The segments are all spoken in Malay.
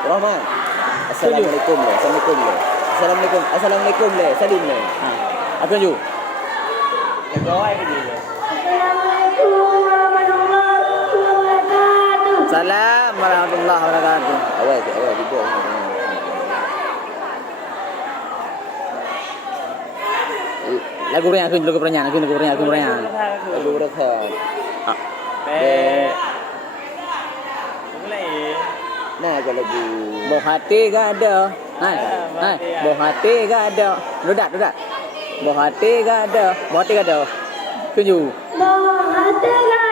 Rahman. Assalamualaikum le. Assalamualaikum le. Assalamualaikum. Assalamualaikum le. Salim le. Ha. Aku ju. Yang kau ai pergi le. Assalamualaikum warahmatullahi wabarakatuh. Salam warahmatullahi wabarakatuh. Awal juga. Lagu Raya aku pertanyaan. Lagu Raya. Nah, kalau lagu Bohati gak ada. Bohati gak ada. Dudak. Bohati gak ada. Tunjuk. Bohati gak ada.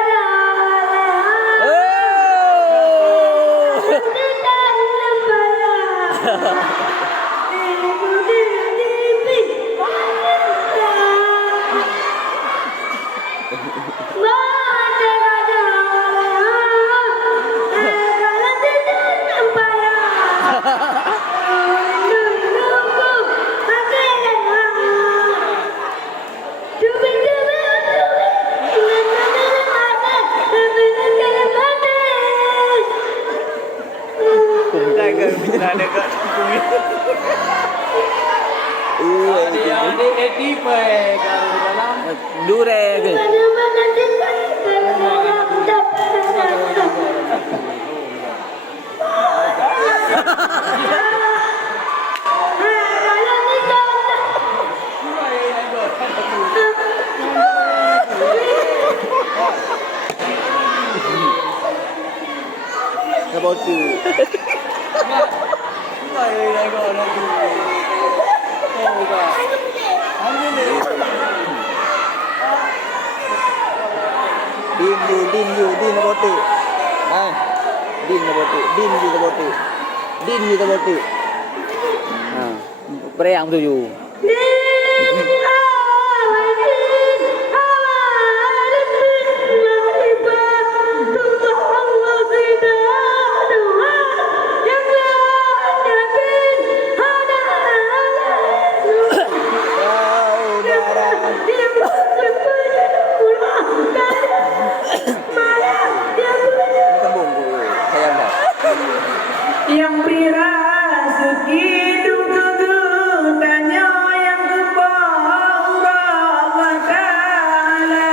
Dure ke? About to. Din about it. Ah, din about it. Ah, perayaan tu. Yang pira segitu kegutannya yang kepada Allah Ta'ala.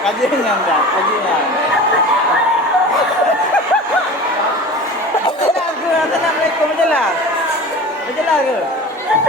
Kajian enggak? Kajian. Assalamualaikum. Majalah ke?